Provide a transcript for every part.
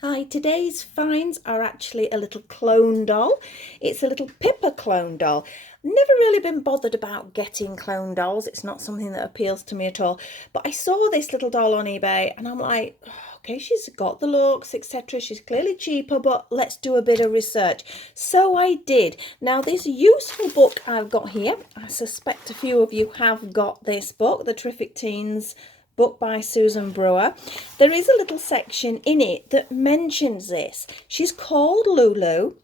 Hi, today's finds are actually a little clone doll. It's a little Pippa clone doll. Never really been bothered about getting clone dolls. It's not something that appeals to me at all. But I saw this little doll on eBay and I'm like, "Oh, okay, she's got the looks, etc. She's clearly cheaper, but let's do a bit of research." So I did. Now, this useful book I've got here, I suspect a few of you have got this book, The Terrific Teens book by Susan Brewer. There is a little section in it that mentions this. She's called Lulu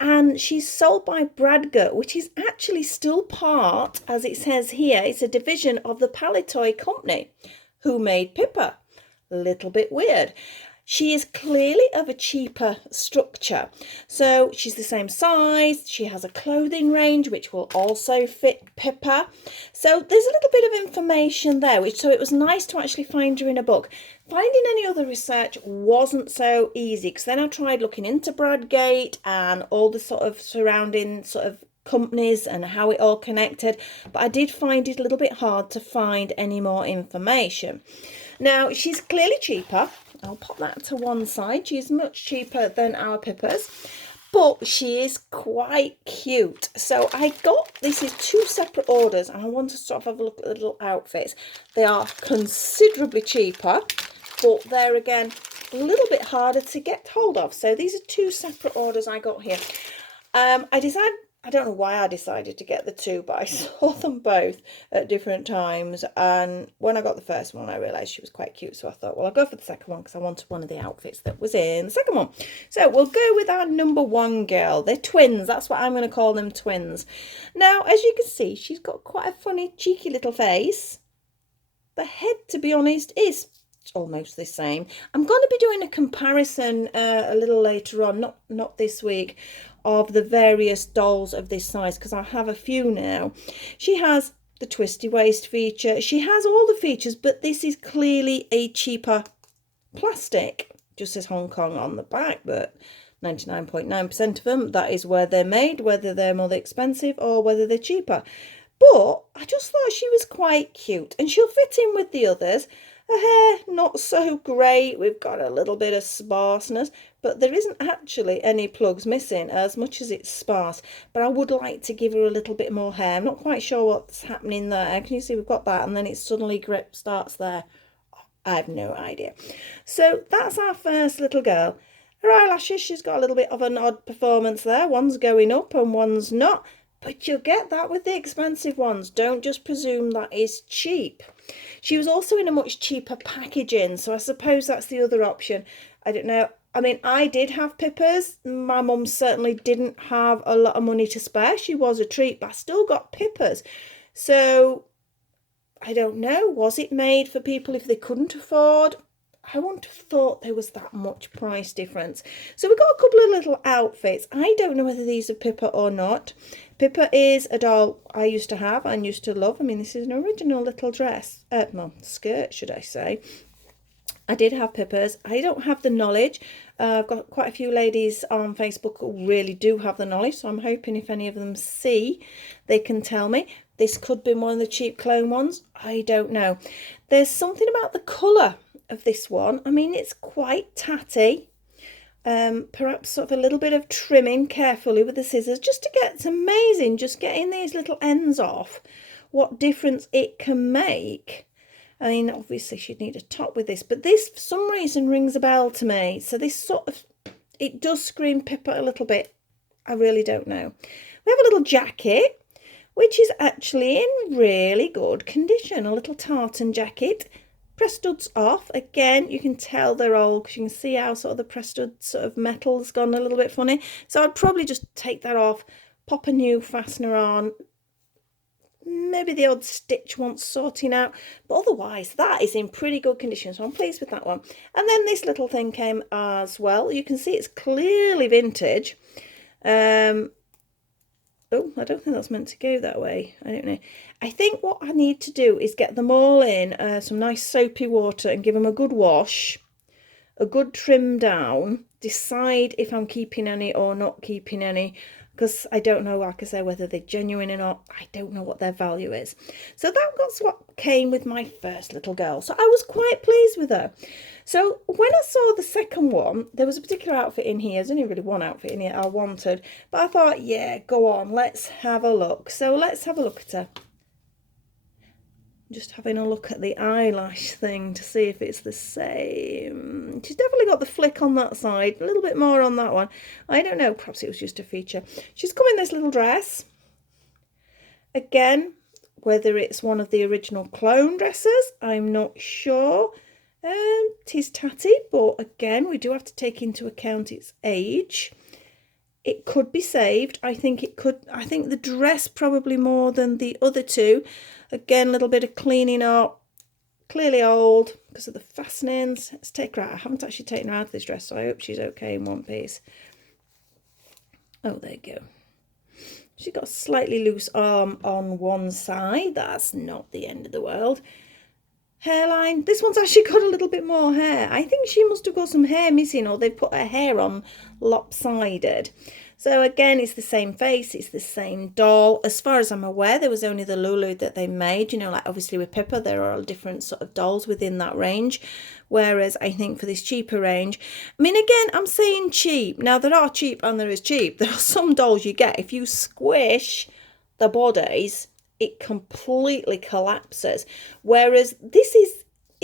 and she's sold by Bradgurt, which is actually still part, as it says here, it's a division of the Palitoy Company, who made Pippa. A little bit weird. She is clearly of a cheaper structure. So she's the same size. She has a clothing range, which will also fit Pippa. So there's a little bit of information there, so it was nice to actually find her in a book. Finding any other research wasn't so easy because then I tried looking into Bradgate and all the sort of surrounding sort of companies and how it all connected, but I did find it a little bit hard to find any more information. Now, she's clearly cheaper. I'll pop that to one side. She's much cheaper than our Pippas, but she is quite cute. So I got, this is two separate orders, and I want to sort of have a look at the little outfits. They are considerably cheaper, but they're again a little bit harder to get hold of. So these are two separate orders I got here. I don't know why I decided to get the two, but I saw them both at different times. And when I got the first one, I realised she was quite cute. So I thought, well, I'll go for the second one because I wanted one of the outfits that was in the second one. So we'll go with our number one girl. They're twins. That's what I'm going to call them, twins. Now, as you can see, she's got quite a funny, cheeky little face. The head, to be honest, is almost the same. I'm going to be doing a comparison a little later on, not this week, of the various dolls of this size because I have a few now. She has the twisty waist feature. She has all the features, but this is clearly a cheaper plastic. Just says Hong Kong on the back, but 99.9% of them, that is where they're made, whether they're more expensive or whether they're cheaper. But I just thought she was quite cute and she'll fit in with the others. Her hair, not so great. We've got a little bit of sparseness, but there isn't actually any plugs missing as much as it's sparse. But I would like to give her a little bit more hair. I'm not quite sure what's happening there. Can you see we've got that and then it suddenly starts there? I have no idea. So that's our first little girl. Her eyelashes, she's got a little bit of an odd performance there. One's going up and one's not. But you'll get that with the expensive ones. Don't just presume that is cheap. She was also in a much cheaper packaging, so I suppose that's the other option. I don't know. I mean, I did have Pippas. My mum certainly didn't have a lot of money to spare. She was a treat, but I still got Pippas. So I don't know. Was it made for people if they couldn't afford? I wouldn't have thought there was that much price difference. So we've got a couple of little outfits. I don't know whether these are Pippa or not. Pippa is a doll I used to have and used to love. I mean, this is an original little dress. Well, skirt, should I say. I did have Pippas. I don't have the knowledge. I've got quite a few ladies on Facebook who really do have the knowledge. So I'm hoping if any of them see, they can tell me. This could be one of the cheap clone ones. I don't know. There's something about the colour of this one. I mean, it's quite tatty. Perhaps sort of a little bit of trimming carefully with the scissors just to get, it's amazing just getting these little ends off, what difference it can make. I mean, obviously she'd need a top with this, but this for some reason rings a bell to me. So this sort of, it does scream Pippa a little bit. I really don't know. We have a little jacket, which is actually in really good condition. A little tartan jacket. Press studs off. Again, you can tell they're old because you can see how sort of the press stud sort of metal's gone a little bit funny. So I'd probably just take that off, pop a new fastener on. Maybe the odd stitch wants sorting out, but otherwise that is in pretty good condition, so I'm pleased with that one. And then this little thing came as well. You can see it's clearly vintage. Oh, I don't think that's meant to go that way. I don't know. I think what I need to do is get them all in some nice soapy water and give them a good wash, a good trim down, decide if I'm keeping any or not keeping any. because I don't know, like I say, whether they're genuine or not. I don't know what their value is. So that's what came with my first little girl. So I was quite pleased with her. So when I saw the second one, there was a particular outfit in here. There's only really one outfit in here I wanted. But I thought, yeah, go on, let's have a look. So let's have a look at her. Just having a look at the eyelash thing to see if it's the same. She's definitely got the flick on that side, a little bit more on that one. I don't know, perhaps it was just a feature. She's come in this little dress. Again, whether it's one of the original clone dresses, I'm not sure. It is tatty, but again, we do have to take into account its age. It could be saved. I think the dress probably more than the other two. Again, a little bit of cleaning up. Clearly old because of the fastenings. Let's take her out. I haven't actually taken her out of this dress, so I hope she's okay in one piece. Oh, there you go. She's got a slightly loose arm on one side. That's not the end of the world. Hairline. This one's actually got a little bit more hair. I think she must have got some hair missing, or they've put her hair on lopsided. So again, it's the same face, it's the same doll. As far as I'm aware, there was only the Lulu that they made. You know, like obviously with Pippa, there are different sort of dolls within that range. Whereas I think for this cheaper range, I mean, again, I'm saying cheap. Now, there are cheap and there is cheap. There are some dolls you get, if you squish the bodies, it completely collapses. Whereas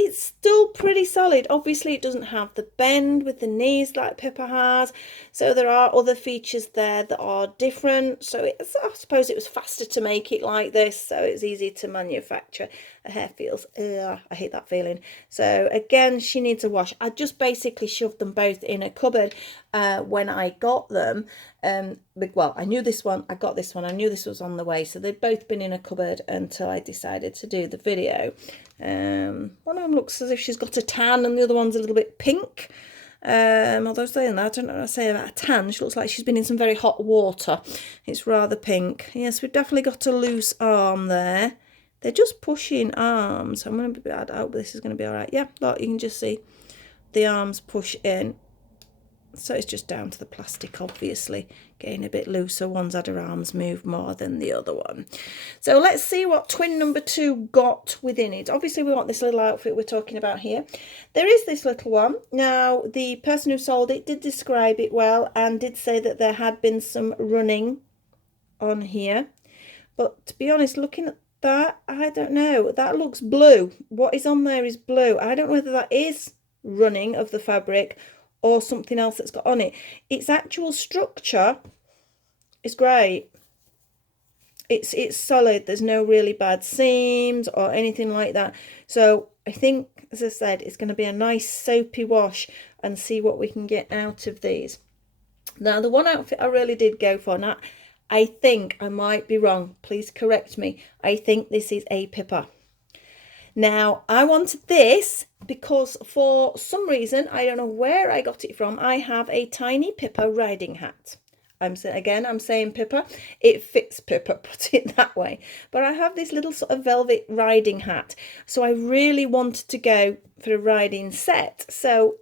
it's still pretty solid. Obviously, it doesn't have the bend with the knees like Pippa has. So there are other features there that are different. So I suppose it was faster to make it like this. So it's easy to manufacture. Her hair feels, ugh, I hate that feeling. So again, she needs a wash. I just basically shoved them both in a cupboard when I got them. Well, I knew this one, I got this one, I knew this was on the way. So they'd both been in a cupboard until I decided to do the video. One of them looks as if she's got a tan and the other one's a little bit pink. Although saying that, I don't know what I say about a tan. She looks like she's been in some very hot water. It's rather pink. Yes, we've definitely got a loose arm there. They're just pushing arms. I'm going to be, I hope this is going to be all right. Yeah, look, you can just see the arms push in. So it's just down to the plastic, obviously, getting a bit looser. One's had her arms move more than the other one. So let's see what twin number 2 got within it. Obviously, we want this little outfit we're talking about here. There is this little one. Now, the person who sold it did describe it well and did say that there had been some running on here. But to be honest, looking at that, I don't know. That looks blue. What is on there is blue. I don't know whether that is running of the fabric or something else that's got on it. Its actual structure is great. It's solid. There's no really bad seams or anything like that. So I think, as I said, it's going to be a nice soapy wash and see what we can get out of these. Now, the one outfit I really did go for, now I think I might be wrong. Please correct me. I think this is a Pippa. Now, I wanted this because for some reason, I don't know where I got it from, I have a tiny Pippa riding hat. I'm saying Pippa. It fits Pippa, put it that way. But I have this little sort of velvet riding hat. So I really wanted to go for a riding set. So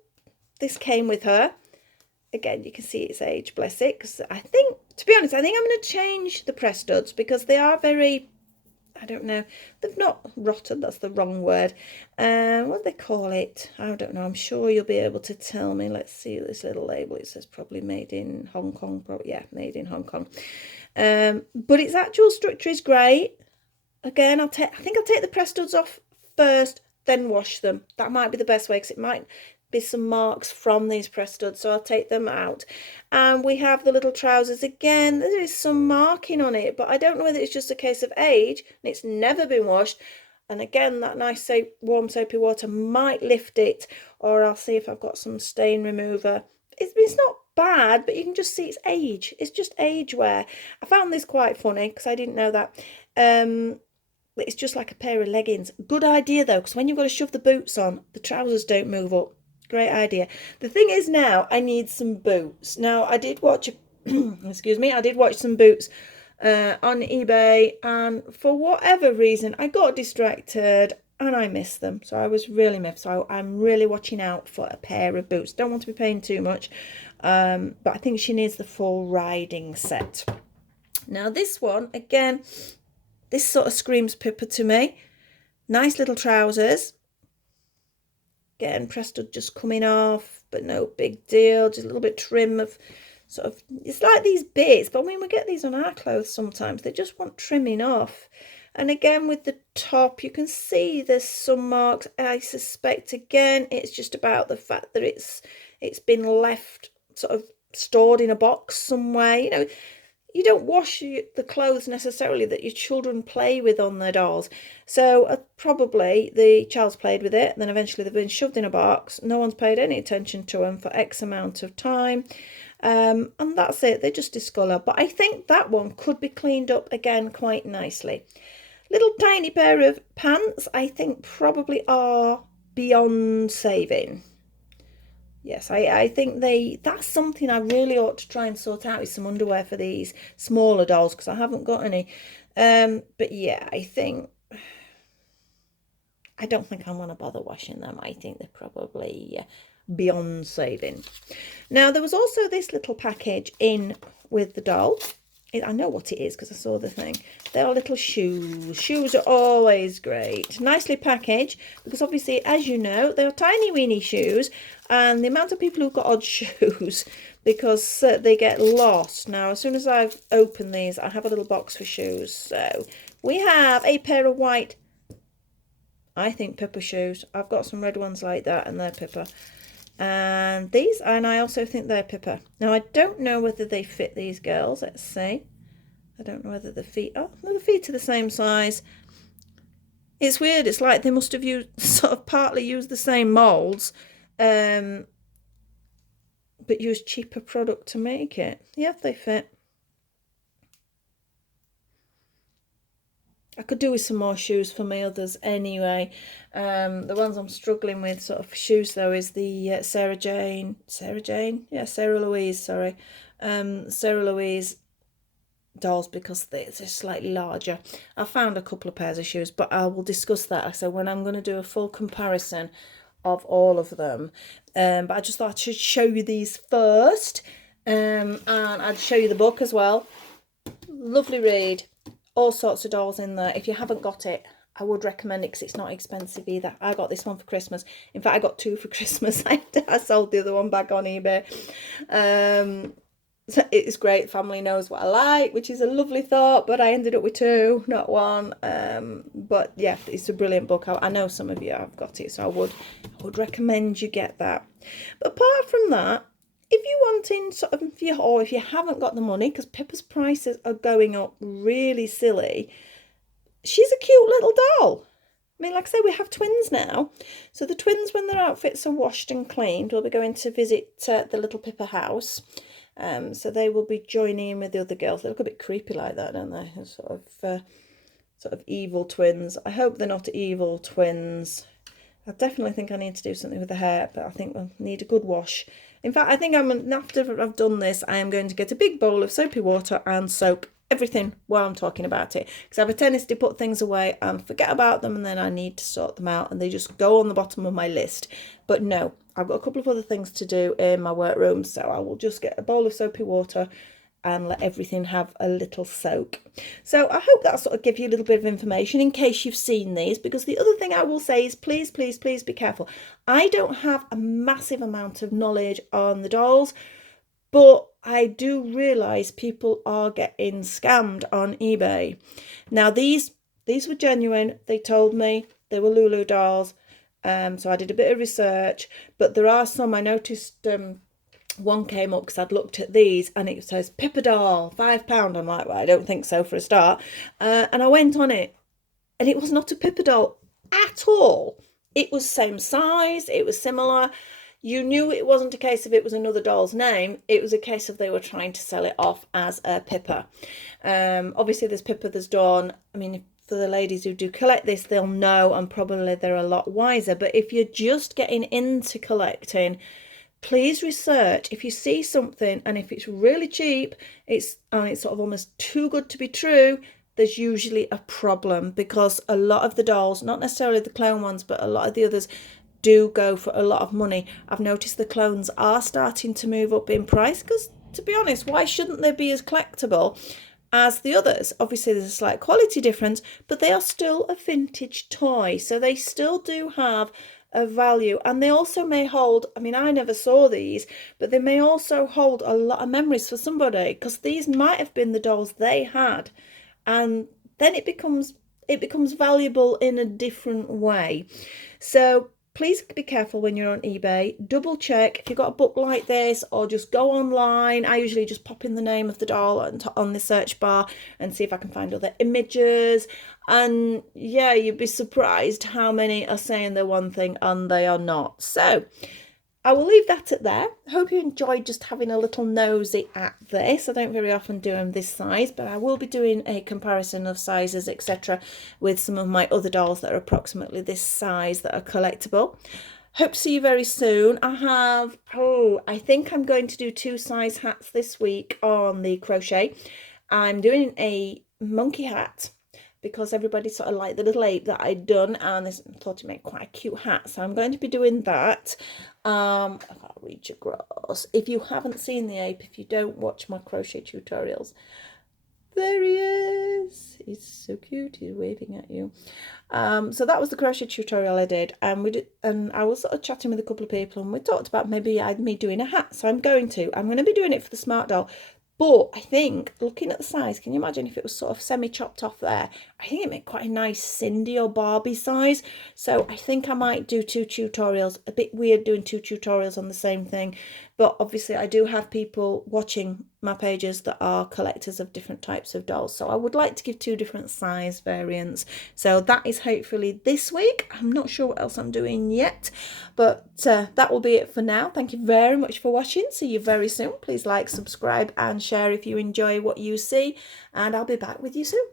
this came with her. Again, you can see its age, bless it. Because I think, to be honest, I think I'm going to change the press studs because they are very, I don't know, they've not rotted, that's the wrong word. What do they call it? I don't know, I'm sure you'll be able to tell me. Let's see this little label. It says probably made in Hong Kong. Yeah, made in Hong Kong. But its actual structure is great. Again, I think I'll take the press studs off first, then wash them. That might be the best way because it might be some marks from these press studs, so I'll take them out. And we have the little trousers. Again, there is some marking on it, but I don't know whether it's just a case of age and it's never been washed. And again, that nice warm soapy water might lift it, or I'll see if I've got some stain remover. It's not bad, but you can just see it's age. It's just age wear. I found this quite funny because I didn't know that. It's just like a pair of leggings. Good idea though, because when you've got to shove the boots on, the trousers don't move up. Great idea. The thing is now I need some boots. Now I did watch, excuse me, I did watch some boots on eBay, and for whatever reason I got distracted and I miss them. So I was really miffed. So I'm really watching out for a pair of boots. Don't want to be paying too much, but I think she needs the full riding set. Now this one, again, this sort of screams Pippa to me. Nice little trousers. Again, Presto just coming off, but no big deal. Just a little bit trim of sort of, it's like these bits, but when we get these on our clothes sometimes, they just want trimming off. And again, with the top, you can see there's some marks. I suspect, again, it's just about the fact that it's been left sort of stored in a box somewhere. You know, you don't wash the clothes necessarily that your children play with on their dolls. So probably the child's played with it, then eventually they've been shoved in a box. No one's paid any attention to them for X amount of time. And that's it. They just discolour. But I think that one could be cleaned up again quite nicely. Little tiny pair of pants, I think probably are beyond saving. Yes, I think that's something I really ought to try and sort out, is some underwear for these smaller dolls, because I haven't got any. But yeah, I don't think I'm going to bother washing them. I think they're probably beyond saving. Now, there was also this little package in with the doll. I know what it is because I saw the thing. They are little shoes. Shoes are always great. Nicely packaged, because obviously, as you know, they are tiny weeny shoes, and the amount of people who've got odd shoes, because they get lost. Now, as soon as I've opened these, I have a little box for shoes. So we have a pair of white, I think, Pippa shoes. I've got some red ones like that, and they're Pippa. And these, and I also think they're Pippa. Now, I don't know whether they fit these girls. Let's see. I don't know whether the feet, oh, no, the feet are the same size. It's weird. It's like they must have used, sort of partly used the same molds, but used cheaper product to make it. Yeah, they fit. I could do with some more shoes for my others anyway. The ones I'm struggling with sort of shoes though is the Sarah Louise, sorry. Sarah Louise dolls, because they're slightly larger. I found a couple of pairs of shoes, but I will discuss that. So when I'm going to do a full comparison of all of them. But I just thought I should show you these first. And I'd show you the book as well. Lovely read. All sorts of dolls in there. If you haven't got it, I would recommend it because it's not expensive either. I got this one for Christmas. In fact, I got two for Christmas. I sold the other one back on eBay. So it's great. Family knows what I like, which is a lovely thought, but I ended up with two, not one. But yeah, it's a brilliant book. I know some of you have got it, so I would recommend you get that. But apart from that, if you're wanting sort of, if you haven't got the money, because Pippa's prices are going up really silly, she's a cute little doll. I mean, like I say, we have twins now. So the twins, when their outfits are washed and cleaned, will be going to visit the little Pippa house. So they will be joining in with the other girls. They look a bit creepy like that, don't they? Sort of evil twins. I hope they're not evil twins. I definitely think I need to do something with the hair, but I think we'll need a good wash. In fact, I think after I've done this, I am going to get a big bowl of soapy water and soap everything while I'm talking about it, because I have a tendency to put things away and forget about them, and then I need to sort them out and they just go on the bottom of my list. But no, I've got a couple of other things to do in my workroom, so I will just get a bowl of soapy water and let everything have a little soak. So I hope that sort of gives you a little bit of information in case you've seen these, because the other thing I will say is please, please, please be careful. I don't have a massive amount of knowledge on the dolls, but I do realise people are getting scammed on eBay. Now these were genuine. They told me they were Lulu dolls. So I did a bit of research, but there are some I noticed. One came up because I'd looked at these and it says Pippa doll, £5. I'm like, well, I don't think so for a start. And I went on it and it was not a Pippa doll at all. It was same size. It was similar. You knew it wasn't a case of it was another doll's name. It was a case of they were trying to sell it off as a Pippa. Obviously there's Pippa, there's Dawn. I mean, for the ladies who do collect this, they'll know, and probably they're a lot wiser. But if you're just getting into collecting, please research. If you see something and if it's really cheap, it's sort of almost too good to be true, there's usually a problem, because a lot of the dolls, not necessarily the clone ones, but a lot of the others do go for a lot of money. I've noticed the clones are starting to move up in price, because to be honest, why shouldn't they be as collectible as the others? Obviously there's a slight quality difference, but they are still a vintage toy, so they still do have a value, and they also may hold, I mean, I never saw these, but they may also hold a lot of memories for somebody, because these might have been the dolls they had, and then it becomes valuable in a different way. So please be careful when you're on eBay. Double check if you've got a book like this, or just go online. I usually just pop in the name of the doll on the search bar and see if I can find other images. And yeah, you'd be surprised how many are saying they're one thing and they are not. So I will leave that at there. Hope you enjoyed just having a little nosy at this. I don't very often do them this size, but I will be doing a comparison of sizes, etc., with some of my other dolls that are approximately this size that are collectible. Hope to see you very soon. I think I'm going to do 2 size hats this week on the crochet. I'm doing a monkey hat, because everybody sort of liked the little ape that I'd done, and I thought it made quite a cute hat, so I'm going to be doing that. I can't reach across. If you haven't seen the ape, if you don't watch my crochet tutorials, there he is. He's so cute. He's waving at you. So that was the crochet tutorial I did, and I was sort of chatting with a couple of people, and we talked about maybe me doing a hat. So I'm going to be doing it for the Smart Doll. But I think, looking at the size, can you imagine if it was sort of semi-chopped off there? I think it made quite a nice Cindy or Barbie size. So I think I might do 2 tutorials. A bit weird doing 2 tutorials on the same thing. But obviously I do have people watching my pages that are collectors of different types of dolls. So I would like to give 2 different size variants. So that is hopefully this week. I'm not sure what else I'm doing yet. But that will be it for now. Thank you very much for watching. See you very soon. Please like, subscribe and share if you enjoy what you see. And I'll be back with you soon.